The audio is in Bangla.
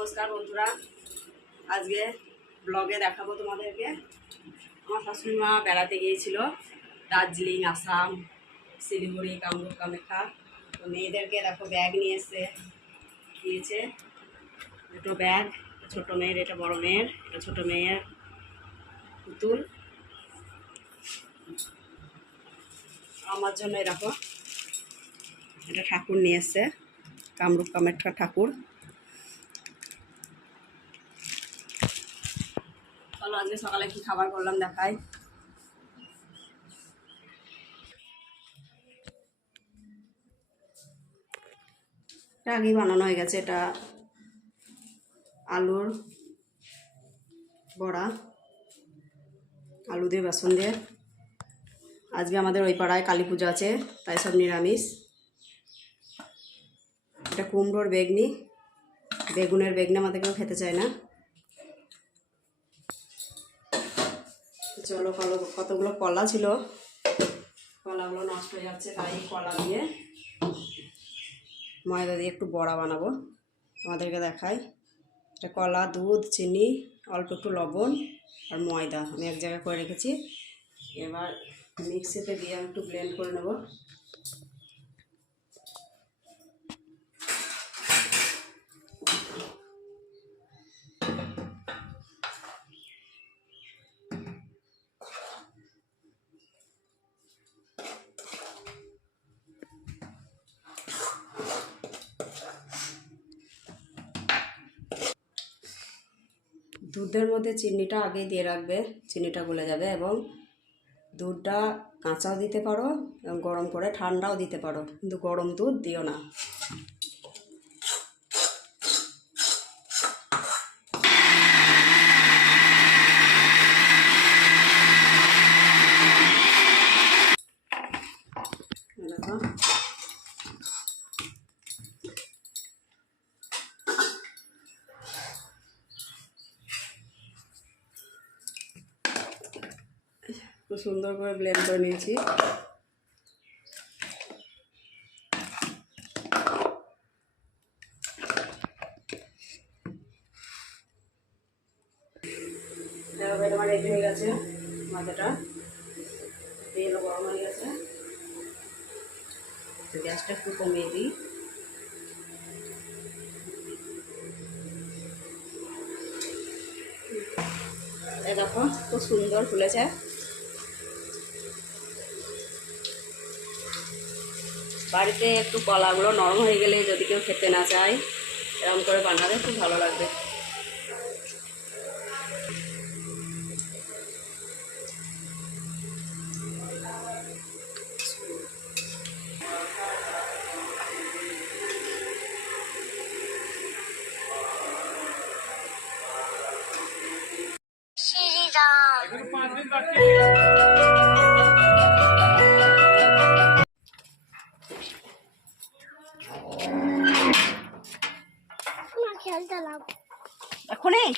নমস্কার বন্ধুরা। আজকে ব্লগে দেখাবো তোমাদেরকে। আমার শাশুড়ি মা বেড়াতে গিয়েছিল, দার্জিলিং, আসাম, শিলিগুড়ি, কামরূপ কামেখা তো মেয়েদেরকে দেখো ব্যাগ নিয়ে এসে দিয়েছে। দুটো ব্যাগ ছোটো মেয়ের, এটা বড় মেয়ের এটা ছোটো মেয়ের পুতুল। আমার জন্য এরকম এটা ঠাকুর নিয়ে এসছে, কামরূপ, কামেখ্যা ঠাকুর। চলো আজকে সকালে কি খাবার করলাম দেখাই। এটা আগেই বানানো হয়ে গেছে এটা। আলুর বড়া আলু দিয়ে বেসন দিয়ে। আজকে আমাদের ওই পাড়ায় কালী পুজো আছে, তাই সব নিরামিষ। এটা কুমড়োর বেগনি, বেগুনের বেগনি আমাদের কেউ খেতে চায় না। চলো কল কতগুলো কলা ছিল? কলাগুলো নষ্ট হয়ে যাচ্ছে, তাই কলা দিয়ে ময়দা দিয়ে একটু বড়া বানাবো। তোমাদেরকে দেখাই। এটা কলা, দুধ, চিনি, অল্প একটু লবণ আর ময়দা আমি এক জায়গায় করে রেখেছি। এবার মিক্সিতে দিয়ে আমি একটু ব্লেন্ড করে নেব। দুধের মধ্যে চিনিটা আগে দিয়ে রাখবে, চিনিটা গলে যাবে এবং দুধটা কাঁচাও দিতে পারো এবং গরম করে ঠান্ডাও দিতে পারো। কিন্তু গরম দুধ দিও না। খুব সুন্দর করে ব্লেন্ড করে নিয়েছি। হয়ে গেছে মাথাটা। গরম হয়ে গেছে। গ্যাসটা একটু কমিয়ে দিই। দেখো, খুব সুন্দর ফুলেছে। বাড়িতে একটু কলাগুলো নরম হয়ে গেলে যদি কেউ খেতে না চায় এরকম করে বানালে খুব ভালো লাগবে। না খেলতে লাভ এখনই?